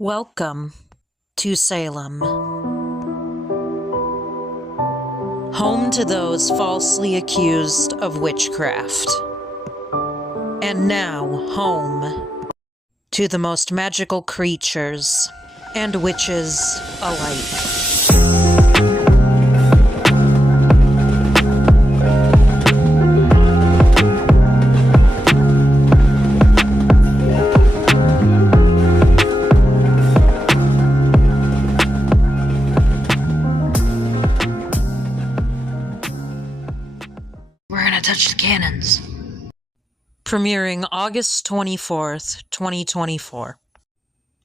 Welcome to Salem, home to those falsely accused of witchcraft, and now home to the most magical creatures and witches alike. We're gonna touch the cannons. Premiering August 24th, 2024.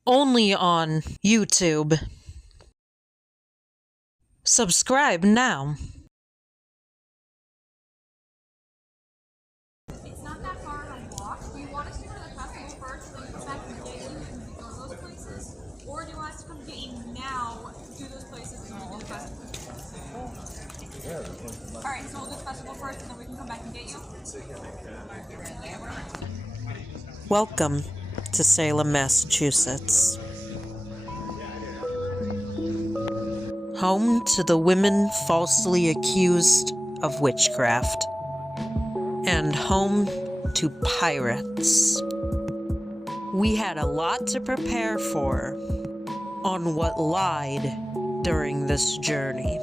Only on YouTube. Subscribe now. It's not that far to walk. Do you want us to go to the festival first and then come back and get you and go to those places? Or do you want us to come get you now, do those places, and then do the festival? Alright, so we'll do the festival first and then we can come back and get you? Welcome to Salem, Massachusetts. Home to the women falsely accused of witchcraft. And home to pirates. We had a lot to prepare for on what lied during this journey.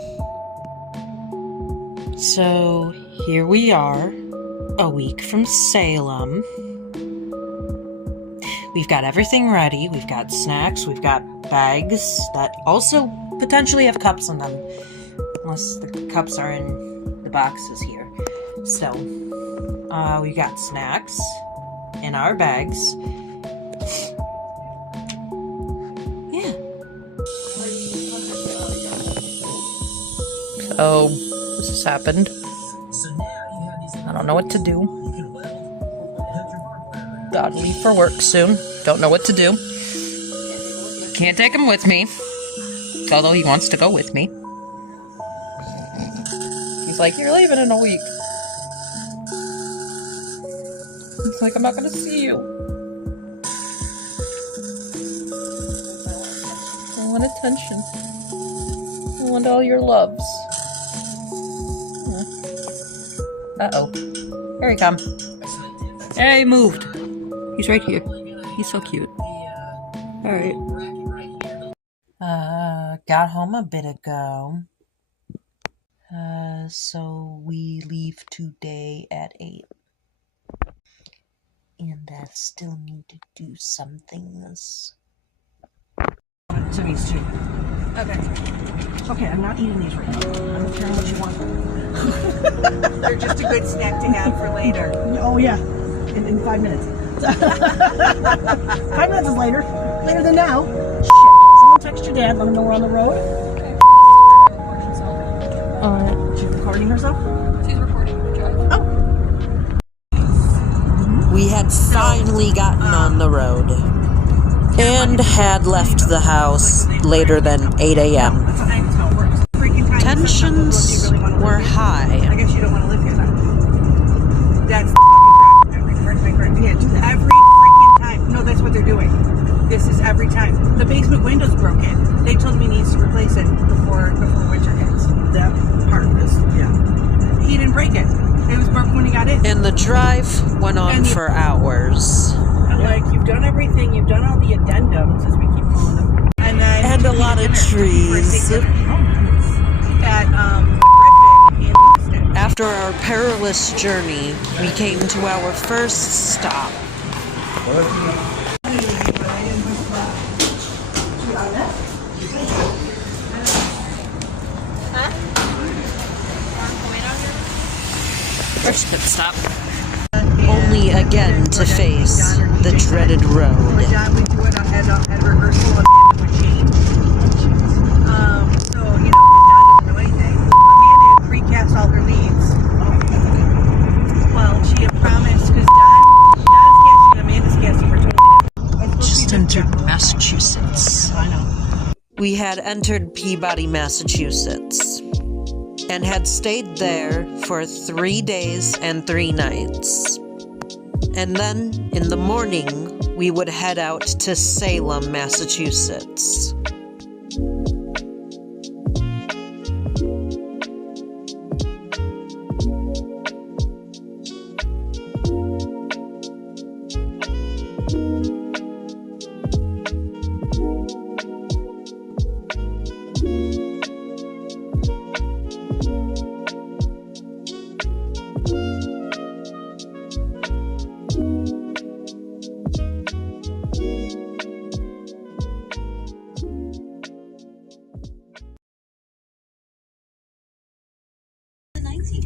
So here we are, a week from Salem. We've got everything ready. We've got snacks, we've got bags that also potentially have cups in them, unless the cups are in the boxes here. So, we got snacks in our bags. Yeah. So, this has happened. I don't know what to do. Gotta leave for work soon. Don't know what to do. Can't take him with me. Although he wants to go with me. He's like, you're leaving in a week. It's like, I'm not gonna see you. I want attention. I want all your loves. Uh-oh. Here he comes. Hey, he moved. He's right here. He's so cute. Alright. Got home a bit ago. So we leave today at 8. And I still need to do some things. To these two. Okay. Okay, I'm not eating these right now. I'm caring what you want. They're just a good snack to have for later. Oh yeah, in 5 minutes. 5 minutes is later. Later than now. Shit. Someone text your dad, let him know we're on the road. Okay. She's recording herself? She's recording the drive. Oh. We had finally gotten on the road. And had left the house later than 8 a.m. That's how it works. Freaking time. Tensions Sometimes you really wanna were live here. high. I guess you don't want to live here then. That's the fucking correct. Yeah, do that. Every freaking time. No, that's what they're doing. This is every time. The basement window's broken. They told me he needs to replace it before winter hits. That part is, yeah. He didn't break it. It was broken when he got in. And the drive went on for hours. Like, you've done everything. You've done all the addendums, as we keep calling them. And then And a lot of trees. At Griffin in Houston. After our perilous journey, we came to our first stop. First pit stop. Only again to face the dreaded road. John would do it at rehearsal and would change. So, you know, John doesn't know anything. Amanda had precast all her leads. Well, she had promised, because John's casting, Amanda's casting for 20 Just entered Massachusetts. I know. We had entered Peabody, Massachusetts, and had stayed there for 3 days and 3 nights. And then, in the morning, we would head out to Salem, Massachusetts.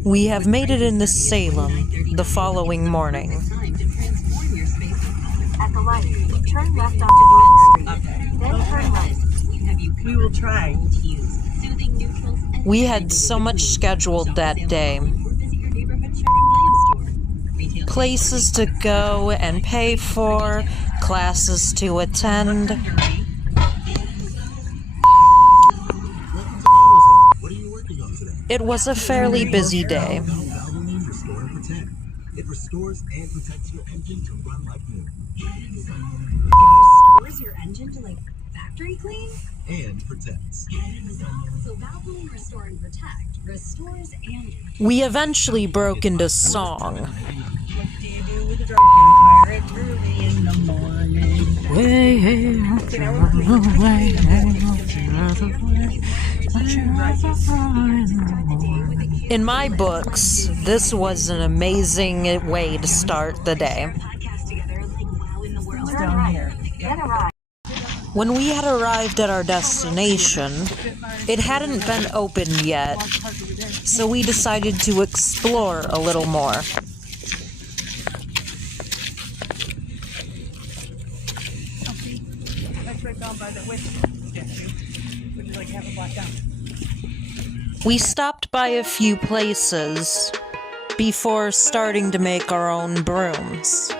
We have made it into Salem the following morning. At the light, turn left onto Main Street. Then turn right. We will try. We had so much scheduled that day. Places to go and pay for, classes to attend. It was a fairly busy day. It restores and protects your engine to run like new. It restores your engine to, like, factory clean? And protects. So Valvoline Restore and Protect restores and protects. We eventually broke into song. What do you do with a drunken pirate early in the morning? In my books, this was an amazing way to start the day. Down here. When we had arrived at our destination, it hadn't been opened yet, so we decided to explore a little more. That's right down by the witch statue, which is like half a block down. We stopped by a few places before starting to make our own brooms.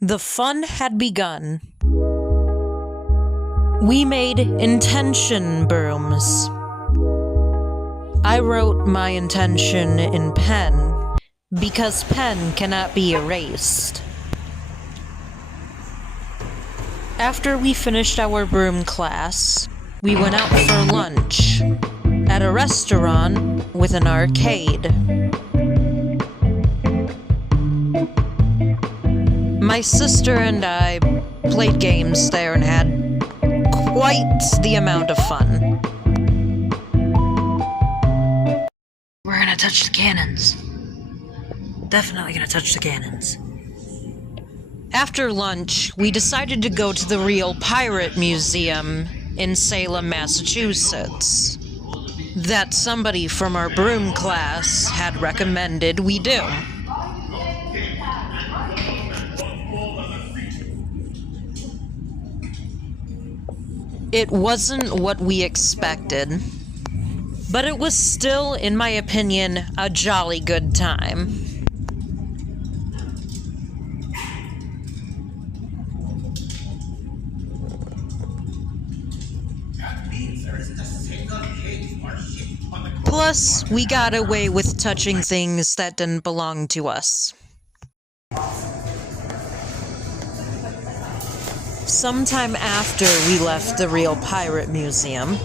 The fun had begun. We made intention brooms. I wrote my intention in pen because pen cannot be erased. After we finished our broom class, we went out for lunch at a restaurant with an arcade. My sister and I played games there and had quite the amount of fun. We're gonna touch the cannons. Definitely gonna touch the cannons. After lunch, we decided to go to the Real Pirate Museum in Salem, Massachusetts, that somebody from our broom class had recommended we do. It wasn't what we expected, but it was still, in my opinion, a jolly good time. Plus, we got away with touching things that didn't belong to us. Sometime after we left the Real Pirate Museum,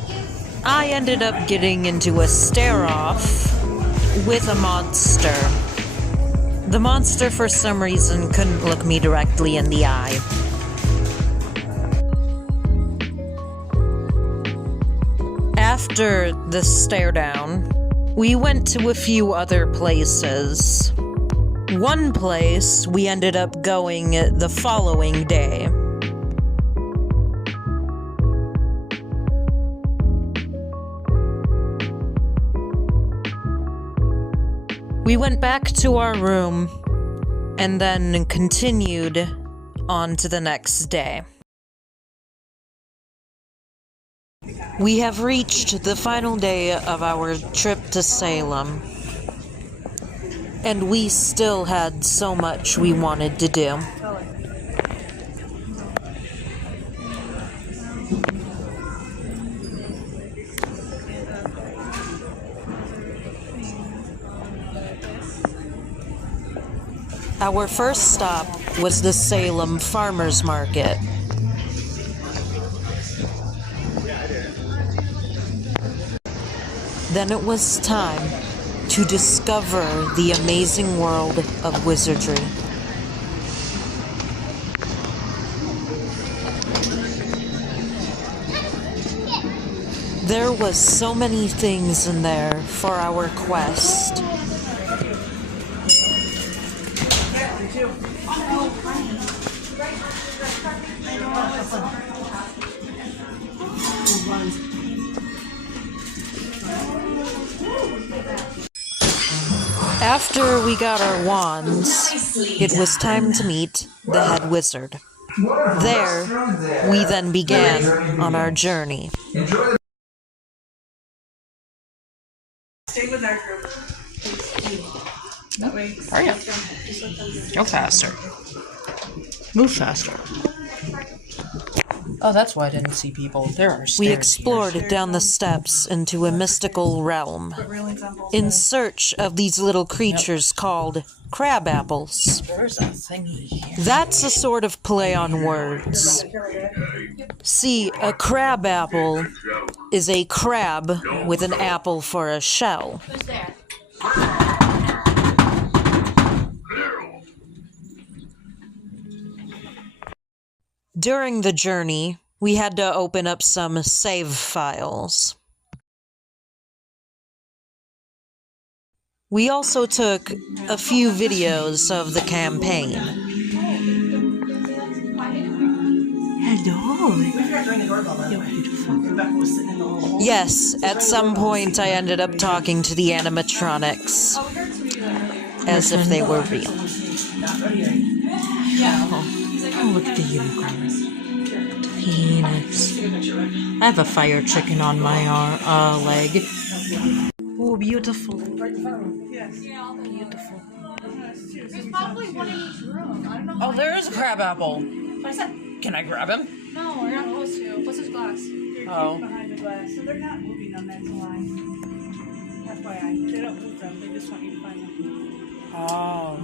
I ended up getting into a stare-off with a monster. The monster, for some reason, couldn't look me directly in the eye. After the stare-down, we went to a few other places. One place we ended up going the following day. We went back to our room and then continued on to the next day. We have reached the final day of our trip to Salem, and we still had so much we wanted to do. Our first stop was the Salem Farmers Market. Then it was time to discover the amazing world of wizardry. There was so many things in there for our quest. After we got our wands, it was time to meet the head wizard. There, we then began on our journey. Stay with our group. That way. Hurry up. Go faster. Move faster. Oh, that's why I didn't see people. There are stairs We explored here. down the steps into a mystical realm, in search of these little creatures called crab apples. There's a thingy here. That's a sort of play on words. See, a crab apple is a crab with an apple for a shell. Who's there? During the journey, we had to open up some save files. We also took a few videos of the campaign. Hello. We forgot to ring the doorbell. You're beautiful. Rebecca was sitting in the little hole. Yes, at some point I ended up talking to the animatronics as if they were real. Oh, look at the unicorns. Phoenix. I have a fire chicken on my leg. Oh, beautiful. Beautiful. There's probably one in each room. I don't know. Oh, there is a crab apple. What is that? Can I grab him? No, we're not supposed to. What's his glass? Oh. Behind the glass. So they're not moving them, that's why. FYI. They don't move them, they just want you to find them. Oh.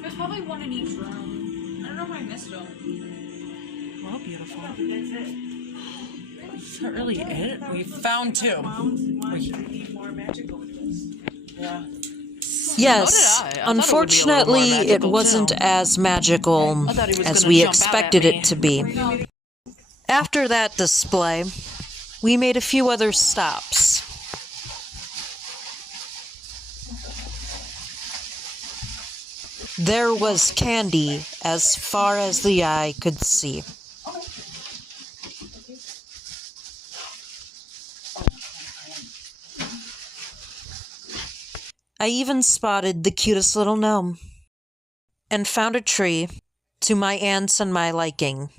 There's probably one in each room. I don't know if I missed them. Well, beautiful. That's it. Is that really it? We found two. We need more magical with this. Yeah. Yes, So did I. I thought it would be a little more unfortunately, it magical, wasn't too. as magical I thought he was as gonna we jump out at expected me. it to be. After that display, we made a few other stops. There was candy as far as the eye could see. I even spotted the cutest little gnome and found a tree to my aunt's and my liking.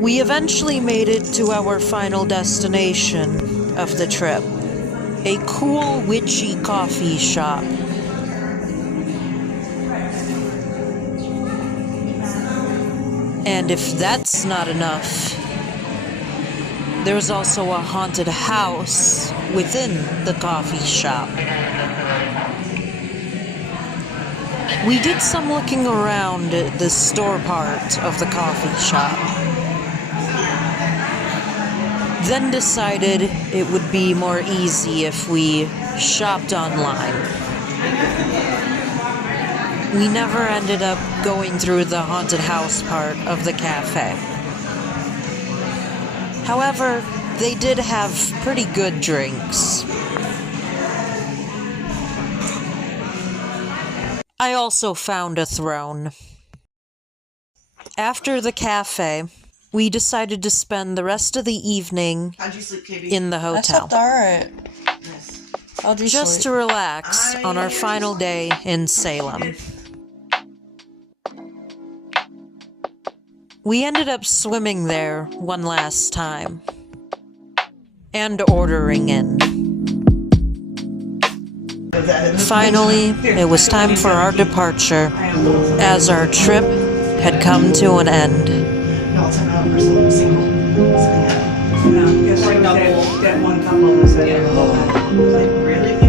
We eventually made it to our final destination of the trip, a cool, witchy coffee shop. And if that's not enough, there's also a haunted house within the coffee shop. We did some looking around the store part of the coffee shop, then decided it would be more easy if we shopped online. We never ended up going through the haunted house part of the cafe. However, they did have pretty good drinks. I also found a throne. After the cafe, we decided to spend the rest of the evening How'd you sleep, Katie? in the hotel, alright. Yes. I'll do just to relax on our final day in Salem. We ended up swimming there one last time and ordering in. Finally, it was time for our departure, as our trip had come to an end. No, it's an hour, so single. So, yeah. couple. That one couple that said, Yeah. like, really?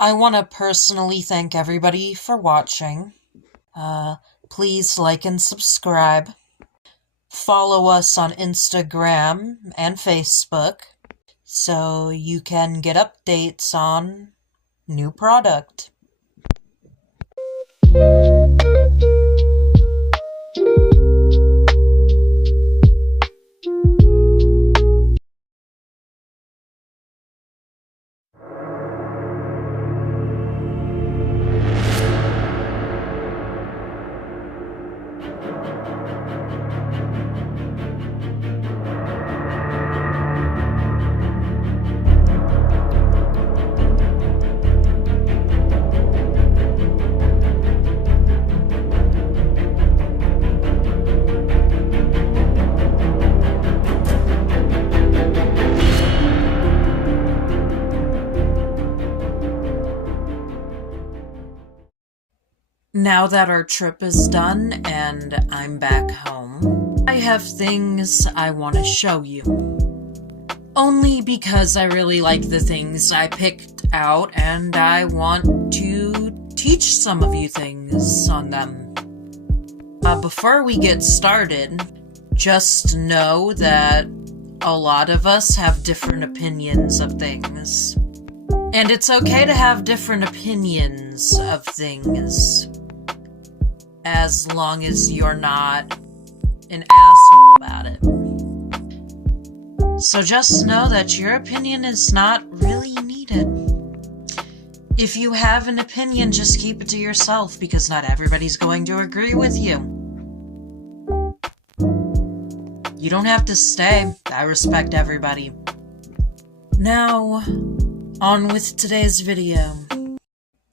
I want to personally thank everybody for watching. Please like and subscribe. Follow us on Instagram and Facebook so you can get updates on new product. Now that our trip is done and I'm back home, I have things I want to show you. Only because I really like the things I picked out and I want to teach some of you things on them. Before we get started, just know that a lot of us have different opinions of things. And it's okay to have different opinions of things, as long as you're not an asshole about it. So just know that your opinion is not really needed. If you have an opinion, just keep it to yourself, because not everybody's going to agree with you. You don't have to stay. I respect everybody. Now, on with today's video.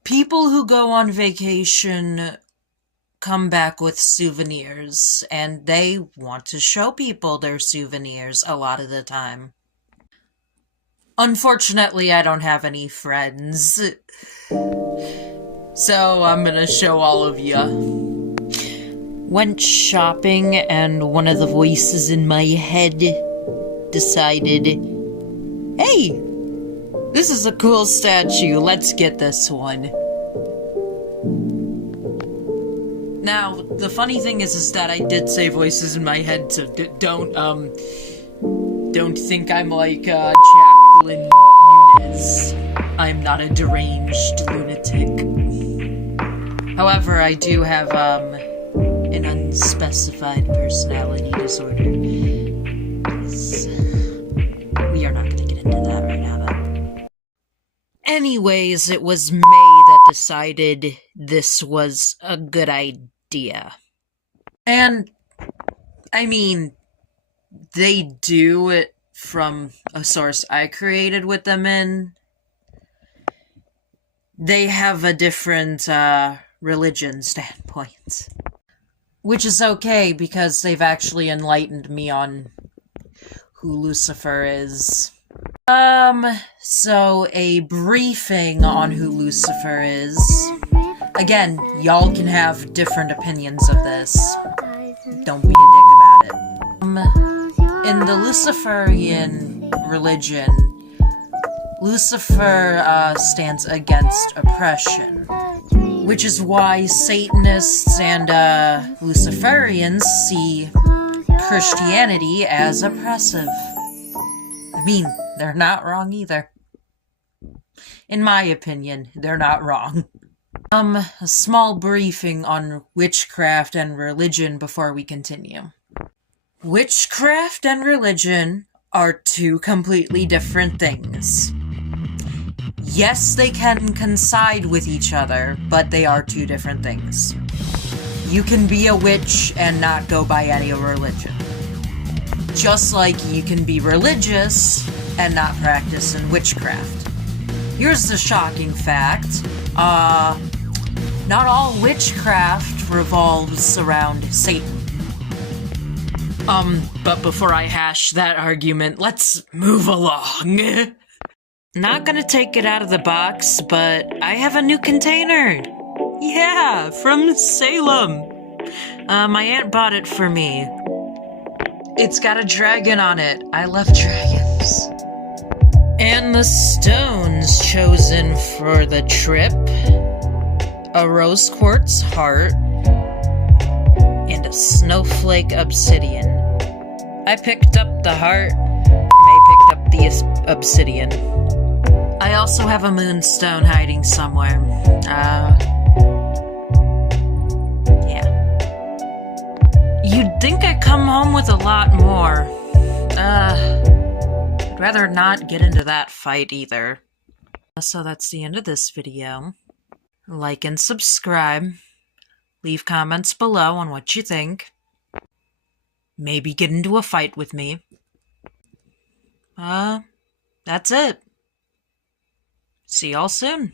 People who go on vacation come back with souvenirs, and they want to show people their souvenirs a lot of the time. Unfortunately, I don't have any friends, so I'm gonna show all of you. Went shopping, and one of the voices in my head decided, hey, this is a cool statue, let's get this one. Now, the funny thing is that I did say voices in my head, so don't think I'm like, Jacqueline Nunez. I'm not a deranged lunatic. However, I do have, an unspecified personality disorder. We are not gonna get into that right now, though. Anyways, it was May that decided this was a good idea. And, I mean, they do it from a source I created with them in. They have a different, religion standpoint. Which is okay, because they've actually enlightened me on who Lucifer is. So a briefing on who Lucifer is. Again, y'all can have different opinions of this. Don't be a dick about it. In the Luciferian religion, Lucifer stands against oppression, which is why Satanists and Luciferians see Christianity as oppressive. I mean, they're not wrong either. In my opinion, they're not wrong. A small briefing on witchcraft and religion before we continue. Witchcraft and religion are two completely different things. Yes, they can coincide with each other, but they are two different things. You can be a witch and not go by any religion. Just like you can be religious and not practice in witchcraft. Here's the shocking fact. Not all witchcraft revolves around Satan. But before I hash that argument, let's move along. Not gonna take it out of the box, but I have a new container. Yeah, from Salem. My aunt bought it for me. It's got a dragon on it. I love dragons. And the stones chosen for the trip: a rose quartz heart and a snowflake obsidian. I picked up the heart. May picked up the obsidian. I also have a moonstone hiding somewhere. Yeah. You'd think I'd come home with a lot more. I'd rather not get into that fight either. So that's the end of this video. Like and subscribe. Leave comments below on what you think. Maybe get into a fight with me. That's it. See y'all soon.